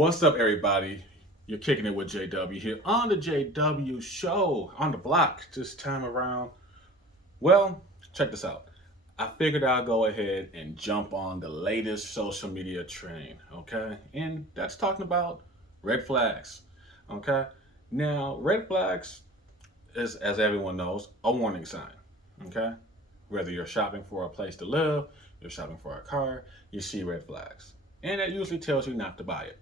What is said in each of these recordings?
What's up, everybody? You're kicking it with JW here on the JW show on the block this time around. Well, check this out. I figured I'll go ahead and jump on the latest social media train, okay? And that's talking about red flags, okay? Now, red flags is, as everyone knows, a warning sign, okay? Whether you're shopping for a place to live, you're shopping for a car, you see red flags. And that usually tells you not to buy it.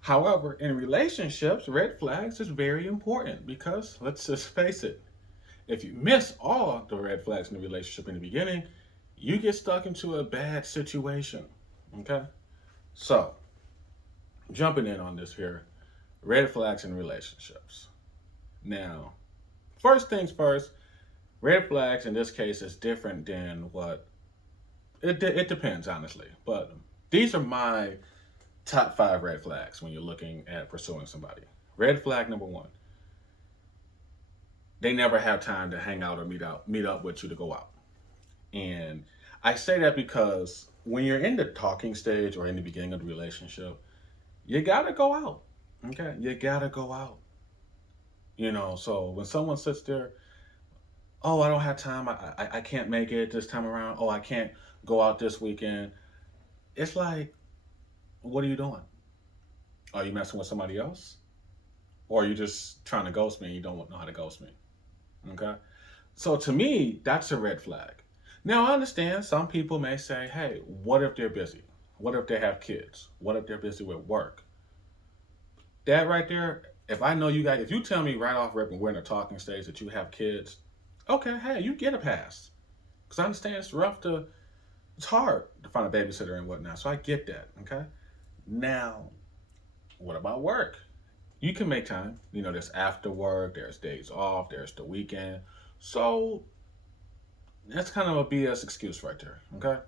However, in relationships, red flags is very important because let's just face it, if you miss all the red flags in the relationship in the beginning, you get stuck into a bad situation. Okay? So, jumping in on this here, red flags in relationships. Now, first things first, red flags in this case is different than what it depends honestly, but these are my top five red flags when you're looking at pursuing somebody. Red flag number one: they never have time to hang out or meet up with you to go out. And I say that because when you're in the talking stage or in the beginning of the relationship, you gotta go out. Okay, you gotta go out. So when someone sits there, oh, I don't have time. I can't make it this time around. Oh, I can't go out this weekend. It's like, what are you doing? Are you messing with somebody else? Or are you just trying to ghost me and you don't know how to ghost me? Okay. So to me, that's a red flag. Now I understand some people may say, hey, what if they're busy? What if they have kids? What if they're busy with work? That right there, if I know you guys, if you tell me right off rip and we're in a talking stage that you have kids, okay, hey, you get a pass. Because I understand it's hard to find a babysitter and whatnot. So I get that. Okay. Now, what about work? You can make time. There's after work, there's days off, there's the weekend. So that's kind of a BS excuse right there. Okay.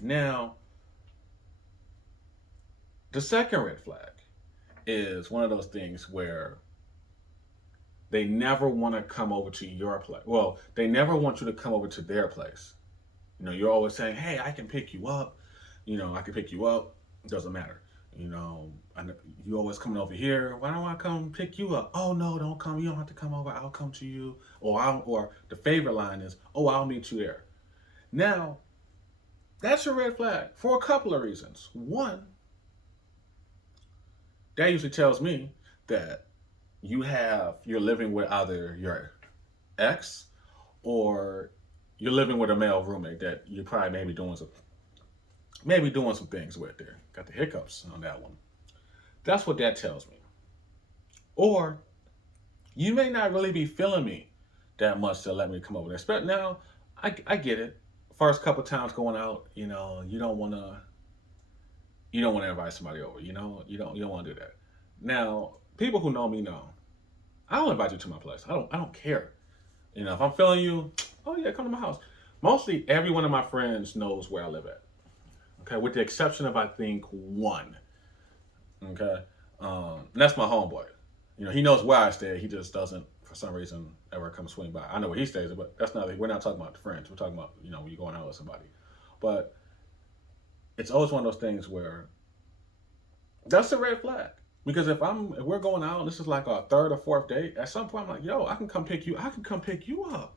Now, the second red flag is one of those things where they never want to come over to your place. Well, they never want you to come over to their place. You're always saying, hey, I can pick you up. I can pick you up. It doesn't matter. You always coming over here. Why don't I come pick you up? Oh no, don't come. You don't have to come over. I'll come to you. Or the favorite line is, oh, I'll meet you there. Now, that's a red flag for a couple of reasons. One, that usually tells me that you're living with either your ex or you're living with a male roommate that you're probably maybe doing some things with there. Got the hiccups on that one. That's what that tells me. Or you may not really be feeling me that much to let me come over there. But now, I get it. First couple times going out, you don't want to invite somebody over. You don't want to do that. Now, people who know me know I don't invite you to my place. I don't care. If I'm feeling you, oh yeah, come to my house. Mostly every one of my friends knows where I live at. Okay, with the exception of I think one. Okay, and that's my homeboy. He knows where I stay. He just doesn't, for some reason, ever come swing by. I know where he stays, but that's not. We're not talking about the friends. We're talking about when you're going out with somebody. But it's always one of those things where that's a red flag. Because if we're going out, and this is like our third or fourth date. At some point, I'm like, yo, I can come pick you. I can come pick you up.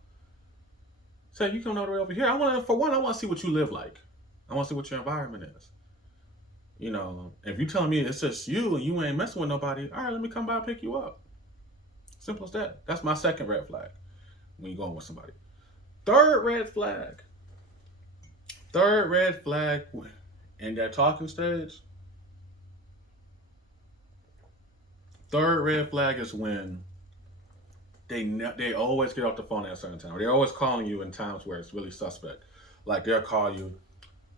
So you come all the way over here. For one, I want to see what you live like. I want to see what your environment is. If you telling me it's just you and you ain't messing with nobody, all right, let me come by and pick you up. Simple as that. That's my second red flag when you're going with somebody. Third red flag. Third red flag in that talking stage. Third red flag is when they always get off the phone at a certain time. They're always calling you in times where it's really suspect. Like they'll call you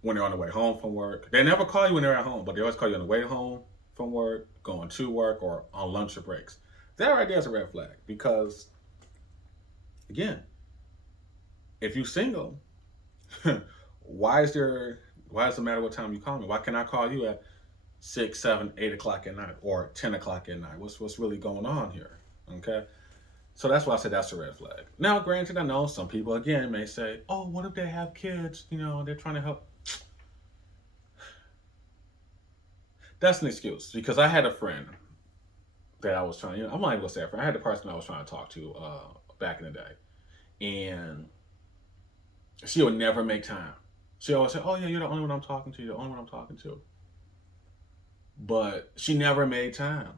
when they're on the way home from work. They never call you when they're at home, but they always call you on the way home from work, going to work, or on lunch or breaks. That right there is a red flag because, again, if you're single, why is it matter what time you call me? Why can't I call you at 6, 7, 8 o'clock at night or 10 o'clock at night? What's really going on here? Okay. So that's why I said that's a red flag. Now, granted, I know some people again may say, "Oh, what if they have kids? They're trying to help." That's an excuse because I had a friend that I was trying. I'm not even gonna say a friend. I had the person I was trying to talk to back in the day, and she would never make time. She always said, "Oh yeah, you're the only one I'm talking to. You're the only one I'm talking to." But she never made time.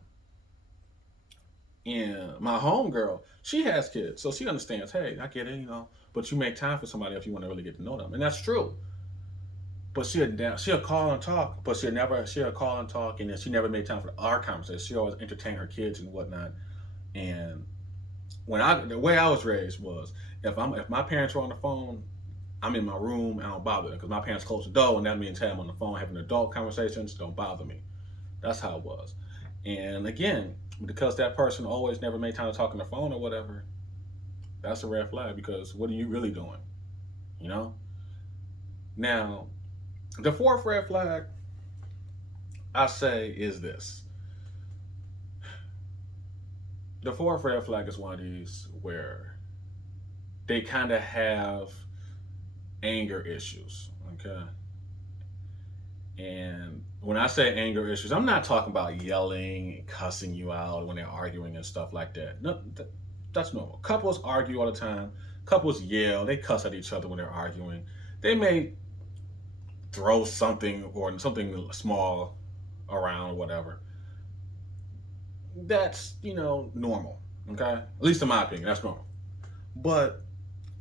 And my homegirl, she has kids, so she understands. Hey, I get it. But you make time for somebody if you want to really get to know them, and that's true. But she'll call and talk, but she'll call and talk, and then she never made time for our conversation. She always entertained her kids and whatnot. And the way I was raised was if my parents were on the phone, I'm in my room. I don't bother them because my parents close the door, and that means hey, I'm on the phone having adult conversations. Don't bother me. That's how it was. And again, because that person always never made time to talk on the phone or whatever, that's a red flag because what are you really doing? You know? Now, the fourth red flag I say is this. The fourth red flag is one of these where they kind of have anger issues. Okay. And when I say anger issues, I'm not talking about yelling and cussing you out when they're arguing and stuff like that. No, that's normal. Couples argue all the time. Couples yell. They cuss at each other when they're arguing. They may throw something or something small around or whatever. That's, normal. Okay? At least in my opinion, that's normal. But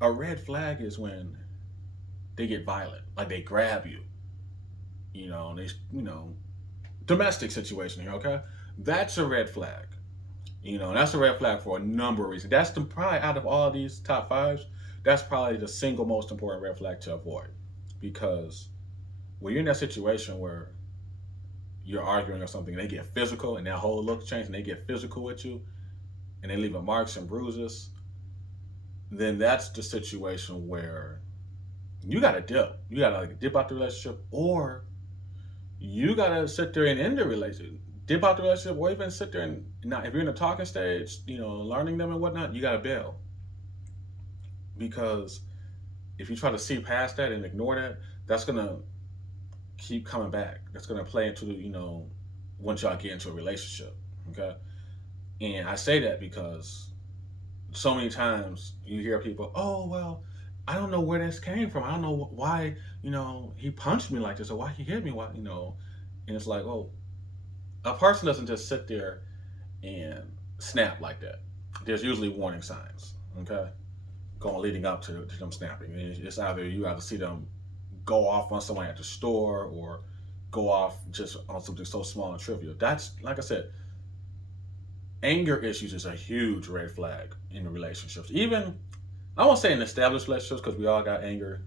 a red flag is when they get violent. Like they grab you. Domestic situation here, okay? That's a red flag. That's a red flag for a number of reasons. That's probably out of all these top fives, that's probably the single most important red flag to avoid. Because when you're in that situation where you're arguing or something and they get physical and that whole look change and they get physical with you and they leave marks and bruises, then that's the situation where you gotta dip. You gotta like dip out the relationship, or you gotta sit there and end the relationship. Dip out the relationship, or even sit there and not. If you're in the talking stage, learning them and whatnot, you gotta bail because if you try to see past that and ignore that, that's gonna keep coming back. That's gonna play into once y'all get into a relationship. Okay, and I say that because so many times you hear people, oh well, I don't know where this came from. I don't know why he punched me like this or why he hit me. And it's like, oh, a person doesn't just sit there and snap like that. There's usually warning signs. Okay, going leading up to them snapping. It's either you either see them go off on someone at the store or go off just on something so small and trivial. That's like I said, anger issues is a huge red flag in relationships. Even I won't say in established relationships because we all got anger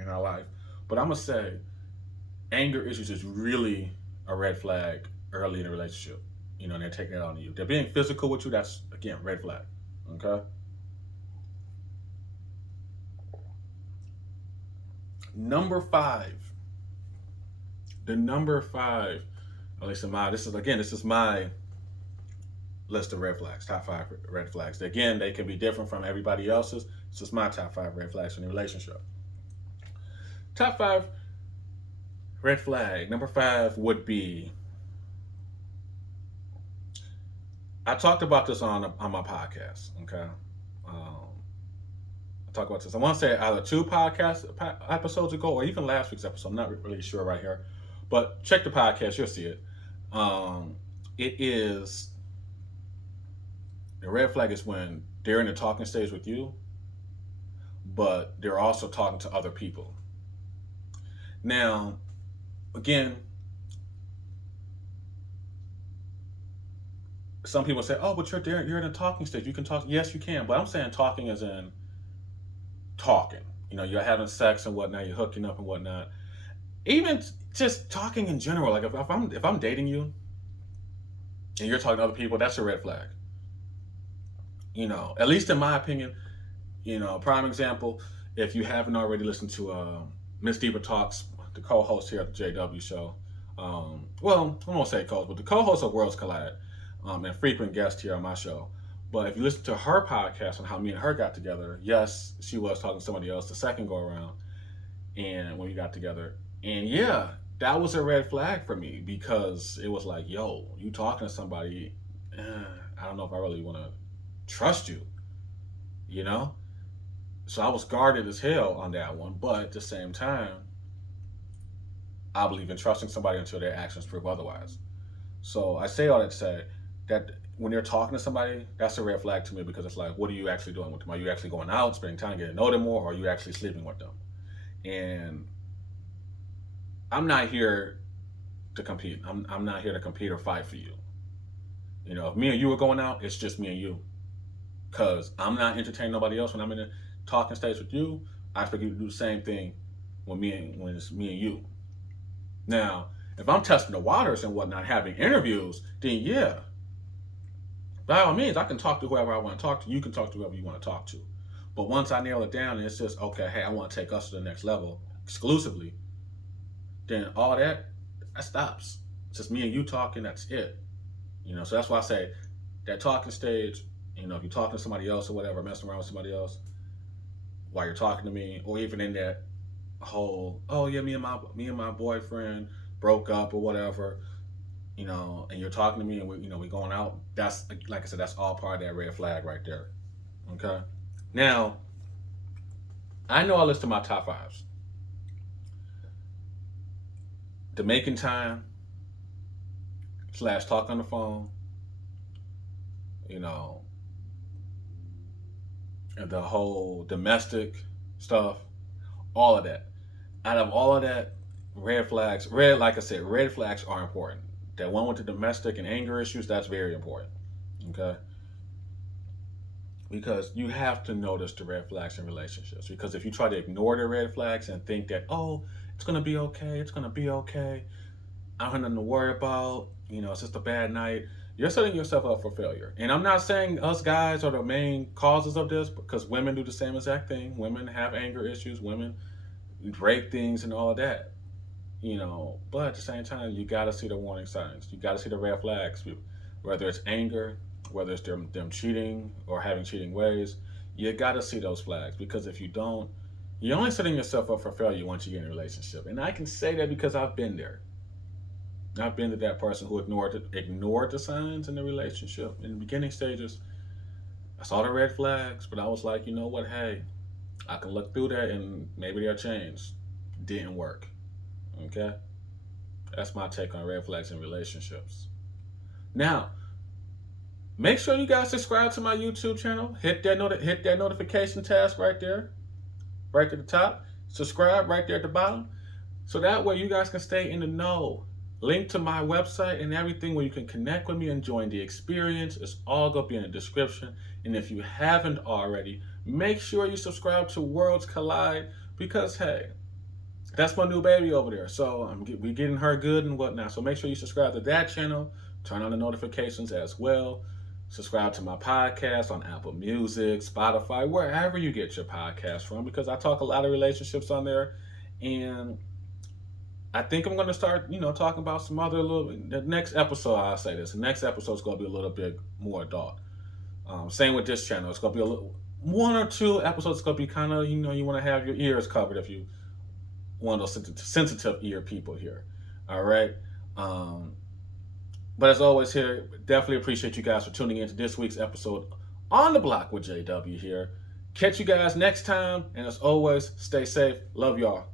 in our life, but I'm gonna say anger issues is really a red flag early in a relationship. And they're taking it on you. They're being physical with you. That's again red flag. Okay. Number five. The number five, at least in my this is my list of red flags. Top five red flags. Again, they can be different from everybody else's. It's just my top five red flags in a relationship. Top five red flag. Number five would be. I talked about this on my podcast. Okay, I talked about this. I want to say either two podcast episodes ago or even last week's episode. I'm not really sure right here, but check the podcast. You'll see it. It is the red flag is when they're in the talking stage with you, but they're also talking to other people. Now, again, some people say, "Oh, but you're there. You're in a talking stage. You can talk." Yes, you can, but I'm saying talking as in talking. You're having sex and whatnot. You're hooking up and whatnot. Even just talking in general. Like if I'm dating you and you're talking to other people, that's a red flag. At least in my opinion. Prime example. If you haven't already listened to Miss Diva Talks, the co-host here at the JW show. Well, I won't say co-host, but the co-host of Worlds Collide. And frequent guest here on my show. But if you listen to her podcast on how me and her got together, yes, she was talking to somebody else the second go around, and when we got together, and yeah, that was a red flag for me because it was like, yo, you talking to somebody, I don't know if I really want to trust you, you know? So I was guarded as hell on that one. But at the same time, I believe in trusting somebody until their actions prove otherwise. So I say all that to say that when you're talking to somebody, that's a red flag to me because it's like, what are you actually doing with them? Are you actually going out, spending time getting to know them more, or are you actually sleeping with them? And I'm not here to compete. I'm not here to compete or fight for you. You know, if me and you are going out, it's just me and you. Cause I'm not entertaining nobody else when I'm in a talking stage with you. I expect you to do the same thing when it's me and you. Now, if I'm testing the waters and whatnot, having interviews, then yeah, by all means, I can talk to whoever I want to talk to. You can talk to whoever you want to talk to. But once I nail it down and it's just okay, hey, I want to take us to the next level exclusively, then all that stops. It's just me and you talking. That's it. You know, so that's why I say that talking stage. You know, if you're talking to somebody else or whatever, messing around with somebody else while you're talking to me, or even in that whole, oh yeah, me and my boyfriend broke up or whatever, you know, and you're talking to me and we going out. That's like I said, that's all part of that red flag right there. Okay. Now I know I list my top fives: the making time slash talk on the phone, you know, and the whole domestic stuff, all of that. Out of all of that, red flags, like I said, red flags are important. That one with the domestic and anger issues, that's very important. Okay. Because you have to notice the red flags in relationships. Because if you try to ignore the red flags and think that, oh, it's gonna be okay, it's gonna be okay, I don't have nothing to worry about, you know, it's just a bad night, you're setting yourself up for failure. And I'm not saying us guys are the main causes of this because women do the same exact thing. Women have anger issues, women break things and all of that, you know. But at the same time, you got to see the warning signs. You got to see the red flags, whether it's anger, whether it's them cheating or having cheating ways. You got to see those flags because if you don't, you're only setting yourself up for failure once you get in a relationship. And I can say that because I've been there. I've been to that person who ignored the signs in the relationship in the beginning stages. I saw the red flags, but I was like, you know what? Hey, I can look through that and maybe they'll change. Didn't work. Okay, that's my take on red flags in relationships. Now, make sure you guys subscribe to my YouTube channel. Hit that notification task right there, right at the top. Subscribe right there at the bottom, so that way you guys can stay in the know. Link to my website and everything where you can connect with me and join the experience. It's all gonna be in the description. And if you haven't already, make sure you subscribe to Worlds Collide because hey, that's my new baby over there. So we getting her good and whatnot. So make sure you subscribe to that channel. Turn on the notifications as well. Subscribe to my podcast on Apple Music, Spotify, wherever you get your podcast from, because I talk a lot of relationships on there. And I think I'm going to start, you know, talking about some other little. The next episode, I'll say this. The next episode is going to be a little bit more adult. Same with this channel. It's going to be one or two episodes. It's going to be kind of, you know, you want to have your ears covered if you one of those sensitive ear people here. All right. But as always, here, definitely appreciate you guys for tuning in to this week's episode on the block with JW here. Catch you guys next time. And as always, stay safe. Love y'all.